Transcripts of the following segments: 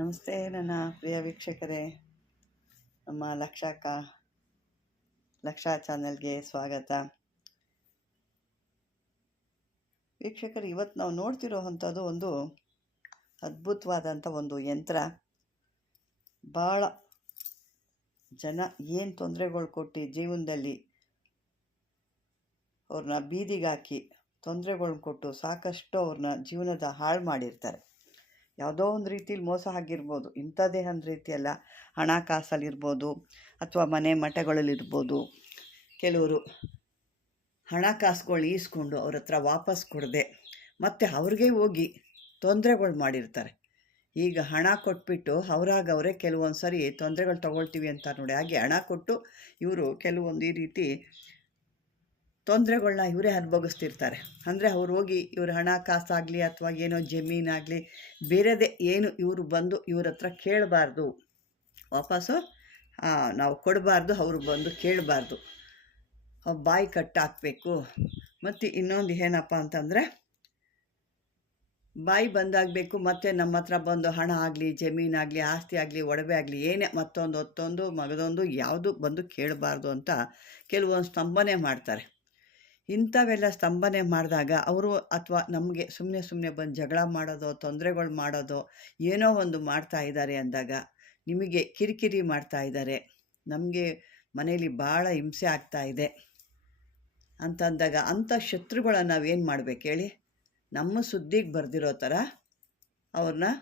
ನಮಸ್ತೆ ನನ್ನ ಪ್ರಿಯ ವೀಕ್ಷಕರೇ, ನಮ್ಮ ಲಕ್ಷಾ ಚಾನೆಲ್ಗೆ ಸ್ವಾಗತ. ವೀಕ್ಷಕರು, ಇವತ್ತು ನಾವು ನೋಡ್ತಿರೋ ಅಂಥದ್ದು ಒಂದು ಅದ್ಭುತವಾದಂಥ ಒಂದು ಯಂತ್ರ. ಭಾಳ ಜನ ಏನು ತೊಂದರೆಗಳು ಕೊಟ್ಟು ಜೀವನದಲ್ಲಿ ಅವ್ರನ್ನ ಬೀದಿಗಾಕಿ ತೊಂದರೆಗಳ್ನ ಕೊಟ್ಟು ಸಾಕಷ್ಟು ಅವ್ರನ್ನ ಜೀವನದ ಹಾಳು ಮಾಡಿರ್ತಾರೆ. ಯಾವುದೋ ಒಂದು ರೀತಿಲಿ ಮೋಸ ಆಗಿರ್ಬೋದು, ಇಂಥದ್ದೇ ಒಂದು ರೀತಿಯಲ್ಲ, ಹಣಕಾಸಲ್ಲಿರ್ಬೋದು ಅಥವಾ ಮನೆ ಮಠಗಳಲ್ಲಿರ್ಬೋದು. ಕೆಲವರು ಹಣಕಾಸುಗಳು ಈಸ್ಕೊಂಡು ಅವ್ರ ಹತ್ರ ವಾಪಸ್ ಕೊಡದೆ ಮತ್ತು ಅವ್ರಿಗೆ ಹೋಗಿ ತೊಂದರೆಗಳು ಮಾಡಿರ್ತಾರೆ. ಈಗ ಹಣ ಕೊಟ್ಬಿಟ್ಟು ಅವರೇ ಕೆಲವೊಂದು ಸರಿ ತೊಂದರೆಗಳು ತೊಗೊಳ್ತೀವಿ ಅಂತ ನೋಡಿ, ಹಾಗೆ ಹಣ ಕೊಟ್ಟು ಇವರು ಕೆಲವೊಂದು ಈ ರೀತಿ ತೊಂದರೆಗಳನ್ನ ಇವರೇ ಅನುಭವಿಸ್ತಿರ್ತಾರೆ. ಅಂದರೆ ಅವ್ರು ಹೋಗಿ ಇವ್ರ ಹಣಕಾಸಾಗಲಿ ಅಥವಾ ಏನೋ ಜಮೀನಾಗಲಿ ಬೇರೆದೇ ಏನು ಇವರು ಬಂದು ಇವ್ರ ಹತ್ರ ಕೇಳಬಾರ್ದು, ವಾಪಸ್ಸು ನಾವು ಕೊಡಬಾರ್ದು, ಅವರು ಬಂದು ಕೇಳಬಾರ್ದು, ಬಾಯಿ ಕಟ್ಟಾಕಬೇಕು. ಮತ್ತು ಇನ್ನೊಂದು ಏನಪ್ಪ ಅಂತಂದರೆ, ಬಾಯಿ ಬಂದಾಗಬೇಕು ಮತ್ತು ನಮ್ಮ ಹತ್ರ ಬಂದು ಹಣ ಆಗಲಿ ಜಮೀನಾಗಲಿ ಆಸ್ತಿ ಆಗಲಿ ಒಡವೆ ಆಗಲಿ ಏನೇ ಮತ್ತೊಂದು ಮಗದೊಂದು ಯಾವುದು ಬಂದು ಕೇಳಬಾರ್ದು ಅಂತ ಕೆಲವೊಂದು ಸ್ತಂಭನೆ ಮಾಡ್ತಾರೆ. ಇಂಥವೆಲ್ಲ ಸ್ತಂಭನೆ ಮಾಡಿದಾಗ ಅವರು ಅಥವಾ ನಮಗೆ ಸುಮ್ಮನೆ ಬಂದು ಜಗಳ ಮಾಡೋದೋ ತೊಂದರೆಗಳು ಮಾಡೋದೋ ಏನೋ ಒಂದು ಮಾಡ್ತಾ ಇದ್ದಾರೆ ಅಂದಾಗ, ನಿಮಗೆ ಕಿರಿಕಿರಿ ಮಾಡ್ತಾ ಇದ್ದಾರೆ, ನಮಗೆ ಮನೇಲಿ ಭಾಳ ಹಿಂಸೆ ಆಗ್ತಾ ಇದೆ ಅಂತಂದಾಗ ಅಂಥ ಶತ್ರುಗಳನ್ನ ನಾವೇನು ಮಾಡಬೇಕು ಹೇಳಿ? ನಮ್ಮ ಸುದ್ದಿಗೆ ಬರೆದಿರೋ ಥರ ಅವ್ರನ್ನ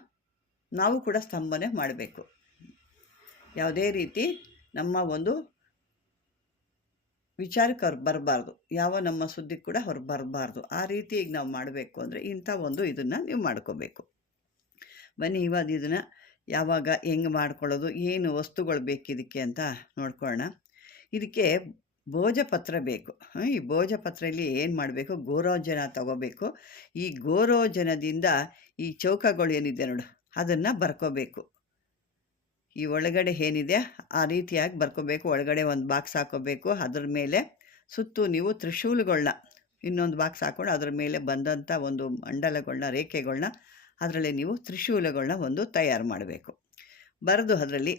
ನಾವು ಕೂಡ ಸ್ತಂಭನೆ ಮಾಡಬೇಕು. ಯಾವುದೇ ರೀತಿ ನಮ್ಮ ಒಂದು ವಿಚಾರಕ್ಕೆ ಅವ್ರು ಬರಬಾರ್ದು, ಯಾವ ನಮ್ಮ ಸುದ್ದಿ ಕೂಡ ಅವ್ರು ಬರಬಾರ್ದು. ಆ ರೀತಿ ಈಗ ನಾವು ಮಾಡಬೇಕು ಅಂದರೆ ಇಂಥ ಒಂದು ಇದನ್ನು ನೀವು ಮಾಡ್ಕೋಬೇಕು. ಬನ್ನಿ ಇವಾಗ ಇದನ್ನು ಯಾವಾಗ ಹೆಂಗೆ ಮಾಡ್ಕೊಳ್ಳೋದು, ಏನು ವಸ್ತುಗಳು ಬೇಕಿದಕ್ಕೆ ಅಂತ ನೋಡ್ಕೊಳ್ಳೋಣ. ಇದಕ್ಕೆ ಭೋಜಪತ್ರ ಬೇಕು. ಈ ಭೋಜಪತ್ರೆಯಲ್ಲಿ ಏನು ಮಾಡಬೇಕು? ಗೋರೋಜನ ತಗೋಬೇಕು. ಈ ಗೋರೋಜನದಿಂದ ಈ ಚೌಕಗಳು ಏನಿದೆ ನೋಡು ಅದನ್ನು ಬರ್ಕೋಬೇಕು. ಈ ಒಳಗಡೆ ಏನಿದೆ ಆ ರೀತಿಯಾಗಿ ಬರ್ಕೋಬೇಕು. ಒಳಗಡೆ ಒಂದು ಬಾಕ್ಸ್ ಹಾಕೋಬೇಕು. ಅದ್ರ ಮೇಲೆ ಸುತ್ತು ನೀವು ತ್ರಿಶೂಲಗಳನ್ನ ಇನ್ನೊಂದು ಬಾಕ್ಸ್ ಹಾಕ್ಕೊಂಡು ಅದ್ರ ಮೇಲೆ ಬಂದಂಥ ಒಂದು ಮಂಡಲಗಳನ್ನ ರೇಖೆಗಳನ್ನ ಅದರಲ್ಲಿ ನೀವು ತ್ರಿಶೂಲಗಳನ್ನ ಒಂದು ತಯಾರು ಮಾಡಬೇಕು. ಬರೆದು ಅದರಲ್ಲಿ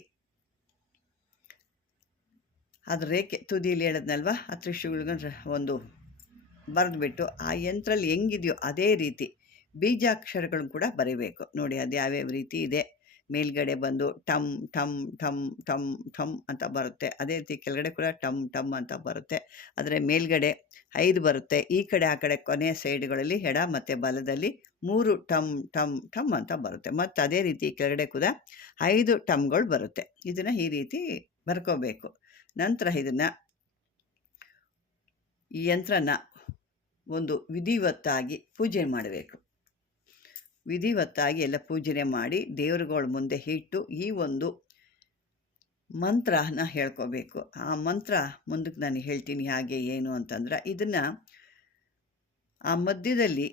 ಅದ್ರ ರೇಖೆ ತುದಿಯಲ್ಲಿ ಹೇಳಿದ್ನಲ್ವ, ಆ ತ್ರಿಶೂಲಗಳನ್ನ ಒಂದು ಬರೆದ್ಬಿಟ್ಟು ಆ ಯಂತ್ರದಲ್ಲಿ ಹೆಂಗಿದೆಯೋ ಅದೇ ರೀತಿ ಬೀಜಾಕ್ಷರಗಳನ್ನು ಕೂಡ ಬರೀಬೇಕು. ನೋಡಿ ಅದು ಯಾವ್ಯಾವ ರೀತಿ ಇದೆ. ಮೇಲ್ಗಡೆ ಬಂದು ಟಮ್ ಟಮ್ ಟಮ್ ಟಮ್ ಟಮ್ ಅಂತ ಬರುತ್ತೆ. ಅದೇ ರೀತಿ ಕೆಳಗಡೆ ಕೂಡ ಟಮ್ ಟಮ್ ಅಂತ ಬರುತ್ತೆ. ಆದರೆ ಮೇಲ್ಗಡೆ 5 ಬರುತ್ತೆ. ಈ ಕಡೆ ಆ ಕಡೆ ಕೊನೆಯ ಸೈಡ್ಗಳಲ್ಲಿ ಎಡ ಮತ್ತು ಬಲದಲ್ಲಿ 3 ಟಮ್ ಟಮ್ ಟಮ್ ಅಂತ ಬರುತ್ತೆ. ಮತ್ತು ಅದೇ ರೀತಿ ಕೆಳಗಡೆ ಕೂಡ 5 ಟಮ್ಗಳು ಬರುತ್ತೆ. ಇದನ್ನು ಈ ರೀತಿ ಬರ್ಕೋಬೇಕು. ನಂತರ ಈ ಯಂತ್ರನ ಒಂದು ವಿಧಿವತ್ತಾಗಿ ಪೂಜೆ ಮಾಡಬೇಕು. ವಿಧಿವತ್ತಾಗಿ ಎಲ್ಲ ಪೂಜನೆ ಮಾಡಿ ದೇವರುಗಳ ಮುಂದೆ ಇಟ್ಟು ಈ ಒಂದು ಮಂತ್ರನ ಹೇಳ್ಕೋಬೇಕು. ಆ ಮಂತ್ರ ಮುಂದಕ್ಕೆ ನಾನು ಹೇಳ್ತೀನಿ ಹಾಗೆ ಏನು ಅಂತಂದ್ರೆ, ಇದನ್ನು ಆ ಮಧ್ಯದಲ್ಲಿ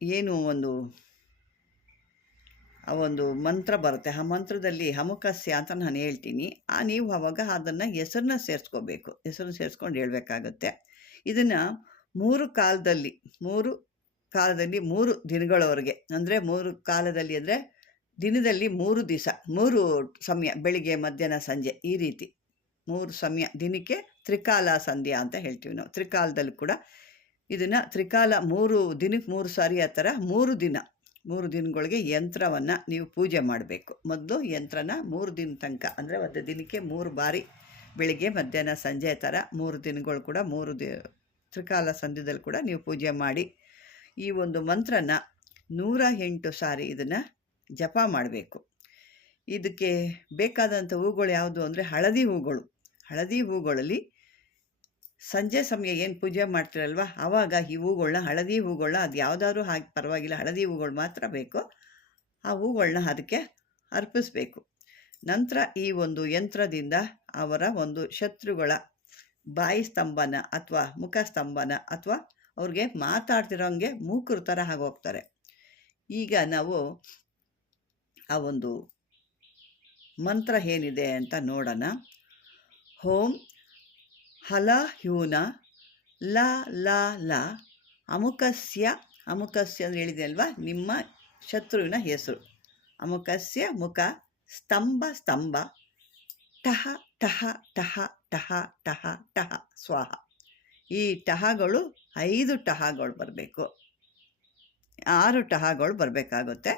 ಏನು ಆ ಒಂದು ಮಂತ್ರ ಬರುತ್ತೆ. ಆ ಮಂತ್ರದಲ್ಲಿ ಹಮುಕಸ್ಯ ಅಂತ ನಾನು ಹೇಳ್ತೀನಿ. ನೀವು ಆವಾಗ ಅದನ್ನು ಹೆಸರನ್ನ ಸೇರಿಸ್ಕೋಬೇಕು. ಹೆಸರು ಸೇರಿಸ್ಕೊಂಡು ಹೇಳ್ಬೇಕಾಗತ್ತೆ. ಇದನ್ನು 3 ಕಾಲದಲ್ಲಿ 3 ದಿನಗಳವರೆಗೆ, ಅಂದರೆ 3 ಕಾಲದಲ್ಲಿ ಅಂದರೆ ದಿನದಲ್ಲಿ 3 ದಿವಸ 3 ಸಮಯ, ಬೆಳಿಗ್ಗೆ ಮಧ್ಯಾಹ್ನ ಸಂಜೆ, ಈ ರೀತಿ 3 ಸಮಯ, ದಿನಕ್ಕೆ ತ್ರಿಕಾಲ ಸಂಧ್ಯಾ ಅಂತ ಹೇಳ್ತೀವಿ ನಾವು. ತ್ರಿಕಾಲದಲ್ಲಿ ಕೂಡ ಇದನ್ನು ತ್ರಿಕಾಲ 3 ದಿನಕ್ಕೆ 3 ಸಾರಿ ಆ ಥರ 3 ದಿನಗಳಿಗೆ ಯಂತ್ರವನ್ನು ನೀವು ಪೂಜೆ ಮಾಡಬೇಕು. ಮೊದಲು ಯಂತ್ರನ 3 ದಿನ ತನಕ, ಅಂದರೆ ಒಂದು ದಿನಕ್ಕೆ 3 ಬಾರಿ, ಬೆಳಿಗ್ಗೆ ಮಧ್ಯಾಹ್ನ ಸಂಜೆ ಥರ 3 ದಿನಗಳು ಕೂಡ 3 ತ್ರಿಕಾಲ ಸಂಧ್ಯದಲ್ಲಿ ಕೂಡ ನೀವು ಪೂಜೆ ಮಾಡಿ ಈ ಒಂದು ಮಂತ್ರನ 108 ಸಾರಿ ಇದನ್ನು ಜಪ ಮಾಡಬೇಕು. ಇದಕ್ಕೆ ಬೇಕಾದಂಥ ಹೂಗಳು ಯಾವುದು ಅಂದರೆ ಹಳದಿ ಹೂಗಳು. ಹಳದಿ ಹೂಗಳಲ್ಲಿ ಸಂಜೆ ಸಮಯ ಏನು ಪೂಜೆ ಮಾಡ್ತೀರಲ್ವ, ಆವಾಗ ಈ ಹೂಗಳನ್ನ, ಹಳದಿ ಹೂಗಳನ್ನ, ಅದು ಯಾವುದಾದ್ರೂ ಹಾಕಿ ಪರವಾಗಿಲ್ಲ, ಹಳದಿ ಹೂಗಳು ಮಾತ್ರ ಬೇಕು. ಆ ಹೂಗಳನ್ನ ಅದಕ್ಕೆ ಅರ್ಪಿಸ್ಬೇಕು. ನಂತರ ಈ ಒಂದು ಯಂತ್ರದಿಂದ ಅವರ ಒಂದು ಶತ್ರುಗಳ ಬಾಯಿ ಸ್ತಂಭನ ಅಥವಾ ಮುಖ ಸ್ತಂಭನ ಅಥವಾ ಅವ್ರಿಗೆ ಮಾತಾಡ್ತಿರೋಂಗೆ ಮೂಕರು ಥರ ಆಗೋಗ್ತಾರೆ. ಈಗ ನಾವು ಆ ಒಂದು ಮಂತ್ರ ಏನಿದೆ ಅಂತ ನೋಡೋಣ. ಓಂ ಹಲ ಹ್ಯೂನ ಲ ಲ ಲ ಅಮುಕಸ್ಯ, ಅಮುಕಸ್ಯ ಅಂದರೆ ಹೇಳಿದೆ ಅಲ್ವಾ, ನಿಮ್ಮ ಶತ್ರುವಿನ ಹೆಸರು. ಅಮುಕಸ್ಯ ಮುಖ ಸ್ತಂಭ ಸ್ತಂಭ ಟಹ ಟಹ ಟಹ ಟಹ ಟಹ ಟಹ ಸ್ವಾಹ. ಈ ಟಹಗಳು 5 ಟಹಗಳು ಬರಬೇಕು, 6 ಟಹಗಳು ಬರಬೇಕಾಗುತ್ತೆ.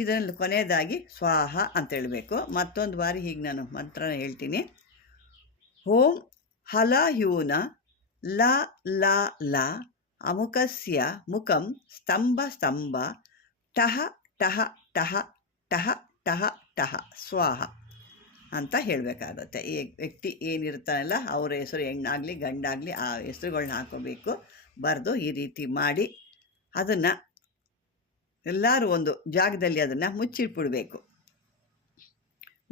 ಇದರಲ್ಲಿ ಕೊನೆಯದಾಗಿ ಸ್ವಾಹ ಅಂತ ಹೇಳಬೇಕು. ಮತ್ತೊಂದು ಬಾರಿ ಹೀಗೆ ನಾನು ಮಂತ್ರನ ಹೇಳ್ತೀನಿ. ಓಂ ಹಲ ಹ್ಯೂನ ಲ ಲ ಲ ಅಮುಕಸ್ಯ ಮುಖಂ ಸ್ತಂಭ ಸ್ತಂಭ ಟಹ ಟಹ ಟಹ ಟಹ ಟಹ ಟಹ ಸ್ವಾಹ ಅಂತ ಹೇಳಬೇಕಾಗುತ್ತೆ. ಈ ವ್ಯಕ್ತಿ ಏನಿರ್ತಾನಲ್ಲ ಅವರ ಹೆಸರು ಹೆಣ್ಣಾಗಲಿ ಗಂಡಾಗಲಿ ಆ ಹೆಸರುಗಳನ್ನ ಹಾಕೋಬೇಕು. ಬರೆದು ಈ ರೀತಿ ಮಾಡಿ ಅದನ್ನು ಎಲ್ಲರೂ ಒಂದು ಜಾಗದಲ್ಲಿ ಅದನ್ನು ಮುಚ್ಚಿಟ್ಬಿಡಬೇಕು.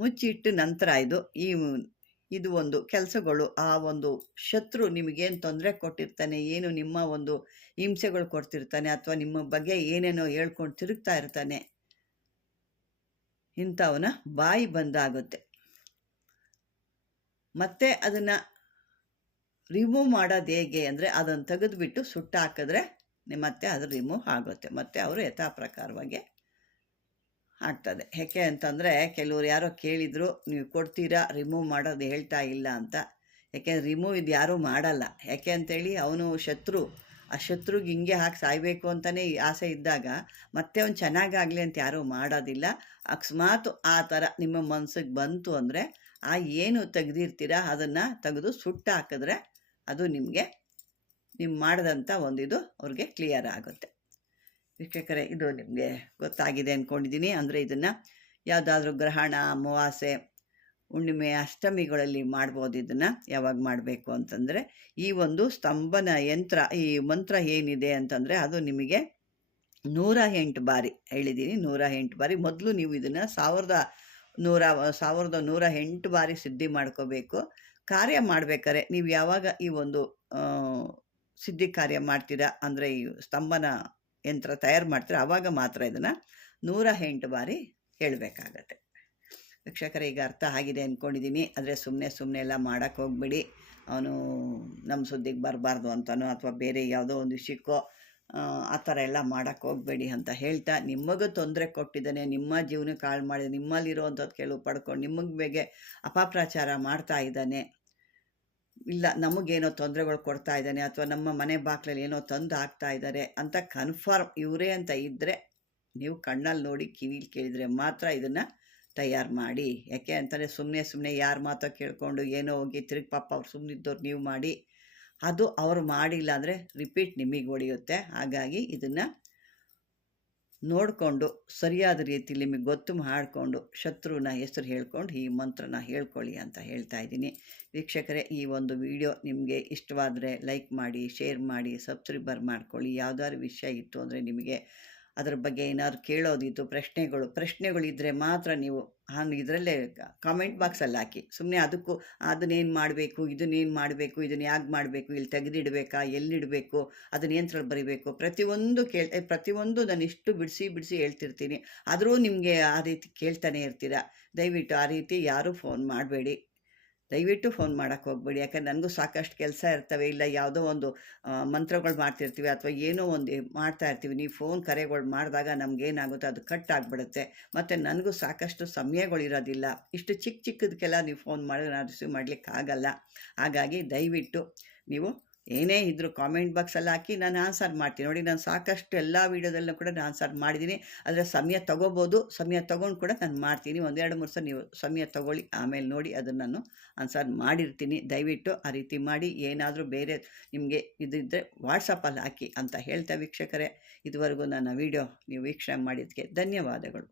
ಮುಚ್ಚಿಟ್ಟು ನಂತರ ಇದು ಒಂದು ಕೆಲಸಗಳು, ಆ ಒಂದು ಶತ್ರು ನಿಮಗೇನು ತೊಂದರೆ ಕೊಟ್ಟಿರ್ತಾನೆ, ಏನು ನಿಮ್ಮ ಒಂದು ಹಿಂಸೆಗಳು ಕೊಡ್ತಿರ್ತಾನೆ, ಅಥವಾ ನಿಮ್ಮ ಬಗ್ಗೆ ಏನೇನೋ ಹೇಳ್ಕೊಂಡು ತಿರುಗ್ತಾ ಇರ್ತಾನೆ, ಇಂಥವನ್ನ ಬಾಯಿ ಬಂದಾಗುತ್ತೆ. ಮತ್ತು ಅದನ್ನು ರಿಮೂವ್ ಮಾಡೋದು ಹೇಗೆ ಅಂದರೆ ಅದನ್ನು ತೆಗೆದುಬಿಟ್ಟು ಸುಟ್ಟು ಹಾಕಿದ್ರೆ ಮತ್ತೆ ಅದು ರಿಮೂವ್ ಆಗುತ್ತೆ. ಮತ್ತು ಅವರು ಯಥಾ ಪ್ರಕಾರವಾಗಿ ಆಗ್ತದೆ. ಯಾಕೆ ಅಂತಂದರೆ ಕೆಲವ್ರು ಯಾರೋ ಕೇಳಿದರು, ನೀವು ಕೊಡ್ತೀರಾ ರಿಮೂವ್ ಮಾಡೋದು ಹೇಳ್ತಾ ಇಲ್ಲ ಅಂತ. ಯಾಕೆಂದ್ರೆ ರಿಮೂವ್ ಇದು ಯಾರೂ ಮಾಡಲ್ಲ. ಯಾಕೆ ಅಂತೇಳಿ ಅವನು ಶತ್ರು, ಆ ಶತ್ರುಗೆ ಹಿಂಗೆ ಹಾಕಿ ಸಾಯಬೇಕು ಅಂತಲೇ ಆಸೆ ಇದ್ದಾಗ ಮತ್ತೆ ಅವ್ನು ಚೆನ್ನಾಗಾಗಲಿ ಅಂತ ಯಾರೂ ಮಾಡೋದಿಲ್ಲ. ಅಕಸ್ಮಾತ್ ಆ ಥರ ನಿಮ್ಮ ಮನಸ್ಸಿಗೆ ಬಂತು ಅಂದರೆ ಆ ಏನು ತೆಗೆದಿರ್ತೀರ ಅದನ್ನು ತೆಗೆದು ಸುಟ್ಟು ಹಾಕಿದ್ರೆ ಅದು ನಿಮಗೆ ನೀವು ಮಾಡಿದಂಥ ಒಂದಿದು ಅವ್ರಿಗೆ ಕ್ಲಿಯರ್ ಆಗುತ್ತೆ. ವೀಕ್ಷಕರೇ, ಇದು ನಿಮಗೆ ಗೊತ್ತಾಗಿದೆ ಅಂದ್ಕೊಂಡಿದ್ದೀನಿ. ಅಂದರೆ ಇದನ್ನು ಯಾವುದಾದ್ರೂ ಗ್ರಹಣ, ಅಮಾವಾಸ್ಯೆ, ಹುಣ್ಣಿಮೆ, ಅಷ್ಟಮಿಗಳಲ್ಲಿ ಮಾಡ್ಬೋದು. ಇದನ್ನು ಯಾವಾಗ ಮಾಡಬೇಕು ಅಂತಂದರೆ ಈ ಒಂದು ಸ್ತಂಭನ ಯಂತ್ರ, ಈ ಮಂತ್ರ ಏನಿದೆ ಅಂತಂದರೆ ಅದು ನಿಮಗೆ 108 ಬಾರಿ ಹೇಳಿದ್ದೀನಿ. 108 ಬಾರಿ ಮೊದಲು ನೀವು ಇದನ್ನು 1108 ಬಾರಿ ಸಿದ್ಧಿ ಮಾಡ್ಕೋಬೇಕು. ಕಾರ್ಯ ಮಾಡಬೇಕಾದ್ರೆ ನೀವು ಯಾವಾಗ ಈ ಒಂದು ಸಿದ್ಧಿ ಕಾರ್ಯ ಮಾಡ್ತೀರಾ ಅಂದರೆ ಈ ಸ್ತಂಭನ ಯಂತ್ರ ತಯಾರು ಮಾಡ್ತೀರಾ ಆವಾಗ ಮಾತ್ರ ಇದನ್ನು 108 ಬಾರಿ ಹೇಳಬೇಕಾಗತ್ತೆ. ವೀಕ್ಷಕರೇ, ಈಗ ಅರ್ಥ ಆಗಿದೆ ಅಂದ್ಕೊಂಡಿದ್ದೀನಿ. ಆದರೆ ಸುಮ್ಮನೆ ಎಲ್ಲ ಮಾಡೋಕ್ಕೆ ಹೋಗ್ಬೇಡಿ. ಅವನು ನಮ್ಮ ಸುದ್ದಿಗೆ ಬರಬಾರ್ದು ಅಂತನೋ ಅಥವಾ ಬೇರೆ ಯಾವುದೋ ಒಂದು ವಿಷಯಕ್ಕೋ ಆ ಥರ ಎಲ್ಲ ಮಾಡೋಕ್ಕೆ ಹೋಗಬೇಡಿ ಅಂತ ಹೇಳ್ತಾ, ನಿಮಗೂ ತೊಂದರೆ ಕೊಟ್ಟಿದ್ದಾನೆ, ನಿಮ್ಮ ಜೀವನಕ್ಕೆ ಹಾಳು ಮಾಡಿದ, ನಿಮ್ಮಲ್ಲಿರೋವಂಥದ್ದು ಕೆಲವು ಪಡ್ಕೊಂಡು ನಿಮಗೆ ಬೇಗ ಅಪಪ್ರಚಾರ ಮಾಡ್ತಾ ಇದ್ದಾನೆ, ಇಲ್ಲ ನಮಗೇನೋ ತೊಂದರೆಗಳು ಕೊಡ್ತಾ ಇದ್ದಾನೆ, ಅಥವಾ ನಮ್ಮ ಮನೆ ಬಾಗಿಲಲ್ಲಿ ಏನೋ ತಂದು ಹಾಕ್ತಾ ಇದ್ದಾರೆ ಅಂತ ಕನ್ಫರ್ಮ್ ಇವರೇ ಅಂತ ಇದ್ದರೆ ನೀವು ಕಣ್ಣಲ್ಲಿ ನೋಡಿ ಕಿವಿಲಿ ಕೇಳಿದರೆ ಮಾತ್ರ ಇದನ್ನು ತಯಾರು ಮಾಡಿ. ಯಾಕೆ ಅಂತಂದರೆ ಸುಮ್ಮನೆ ಯಾರ ಮಾತೋ ಕೇಳಿಕೊಂಡು ಏನೋ ಹೋಗಿ ತಿರುಗಿ ಪಾಪ ಅವ್ರು ಸುಮ್ಮನಿದ್ದವ್ರು ನೀವು ಮಾಡಿ, ಅದು ಅವರು ಮಾಡಿಲ್ಲ ಅಂದರೆ ರಿಪೀಟ್ ನಿಮಗೆ ಹೊಡೆಯುತ್ತೆ. ಹಾಗಾಗಿ ಇದನ್ನು ನೋಡಿಕೊಂಡು ಸರಿಯಾದ ರೀತಿಯಲ್ಲಿ ನಿಮಗೆ ಗೊತ್ತು ಮಾಡಿಕೊಂಡು ಶತ್ರುವಿನ ಹೆಸರು ಹೇಳ್ಕೊಂಡು ಈ ಮಂತ್ರನ ಹೇಳ್ಕೊಳ್ಳಿ ಅಂತ ಹೇಳ್ತಾ ಇದ್ದೀನಿ. ವೀಕ್ಷಕರೇ, ಈ ಒಂದು ವಿಡಿಯೋ ನಿಮಗೆ ಇಷ್ಟವಾದರೆ ಲೈಕ್ ಮಾಡಿ, ಶೇರ್ ಮಾಡಿ, ಸಬ್ಸ್ಕ್ರೈಬರ್ ಮಾಡ್ಕೊಳ್ಳಿ. ಯಾವುದಾದ್ರು ವಿಷಯ ಇತ್ತು ಅಂದರೆ ನಿಮಗೆ ಅದರ ಬಗ್ಗೆ ಏನಾದ್ರು ಕೇಳೋದಿತ್ತು, ಪ್ರಶ್ನೆಗಳಿದ್ದರೆ ಮಾತ್ರ ನೀವು ಇದರಲ್ಲೇ ಕಾಮೆಂಟ್ ಬಾಕ್ಸಲ್ಲಿ ಹಾಕಿ. ಸುಮ್ಮನೆ ಅದನ್ನೇನು ಮಾಡಬೇಕು, ಇದನ್ನೇನು ಮಾಡಬೇಕು, ಇದನ್ನು ಯಾಕೆ ಮಾಡಬೇಕು, ಇಲ್ಲಿ ತೆಗೆದಿಡಬೇಕಾ, ಎಲ್ಲಿಡಬೇಕು, ಅದನ್ನ ಯಂತ್ರದಲ್ಲಿ ಬರೀಬೇಕು, ಪ್ರತಿಯೊಂದು ನಾನು ಇಷ್ಟು ಬಿಡಿಸಿ ಹೇಳ್ತಿರ್ತೀನಿ. ಆದರೂ ನಿಮಗೆ ಆ ರೀತಿ ಕೇಳ್ತಾನೆ ಇರ್ತೀರ. ದಯವಿಟ್ಟು ಆ ರೀತಿ ಯಾರೂ ಫೋನ್ ಮಾಡಬೇಡಿ, ದಯವಿಟ್ಟು ಫೋನ್ ಮಾಡೋಕ್ಕೆ ಹೋಗ್ಬೇಡಿ. ಯಾಕಂದ್ರೆ ನನಗೂ ಸಾಕಷ್ಟು ಕೆಲಸ ಇರ್ತವೆ, ಇಲ್ಲ ಯಾವುದೋ ಒಂದು ಮಂತ್ರಗಳು ಮಾಡ್ತಿರ್ತೀವಿ ಅಥವಾ ಏನೋ ಒಂದು ಮಾಡ್ತಾಯಿರ್ತೀವಿ. ನೀವು ಫೋನ್ ಕರೆಗಳು ಮಾಡಿದಾಗ ನಮಗೇನಾಗುತ್ತೆ, ಅದು ಕಟ್ ಆಗಿಬಿಡುತ್ತೆ. ಮತ್ತು ನನಗೂ ಸಾಕಷ್ಟು ಸಮಯಗಳಿರೋದಿಲ್ಲ. ಇಷ್ಟು ಚಿಕ್ಕದಕ್ಕೆಲ್ಲ ನೀವು ಫೋನ್ ಮಾಡಿದ್ರೆ ನಾನು ರಿಸೀವ್ ಮಾಡಲಿಕ್ಕಾಗಲ್ಲ. ಹಾಗಾಗಿ ದಯವಿಟ್ಟು ನೀವು ಏನೇ ಇದ್ದರೂ ಕಾಮೆಂಟ್ ಬಾಕ್ಸಲ್ಲಿ ಹಾಕಿ, ನಾನು ಆನ್ಸರ್ ಮಾಡ್ತೀನಿ. ನೋಡಿ, ನಾನು ಸಾಕಷ್ಟು ಎಲ್ಲ ವೀಡಿಯೋದಲ್ಲೂ ಕೂಡ ನಾನು ಆನ್ಸರ್ ಮಾಡಿದ್ದೀನಿ. ಆದರೆ ಸಮಯ ತೊಗೋಬೋದು, ಸಮಯ ತೊಗೊಂಡು ಕೂಡ ನಾನು ಮಾಡ್ತೀನಿ. 1-2-3 ಸಲ ನೀವು ಸಮಯ ತೊಗೊಳ್ಳಿ, ಆಮೇಲೆ ನೋಡಿ ಅದನ್ನು ನಾನು ಆನ್ಸರ್ ಮಾಡಿರ್ತೀನಿ. ದಯವಿಟ್ಟು ಆ ರೀತಿ ಮಾಡಿ. ಏನಾದರೂ ಬೇರೆ ನಿಮಗೆ ಇದ್ದರೆ ವಾಟ್ಸಪ್ಪಲ್ಲಿ ಹಾಕಿ ಅಂತ ಹೇಳ್ತಾ, ವೀಕ್ಷಕರೇ, ಇದುವರೆಗೂ ನನ್ನ ವೀಡಿಯೋ ನೀವು ವೀಕ್ಷಣೆ ಮಾಡಿದ್ದಕ್ಕೆ ಧನ್ಯವಾದಗಳು.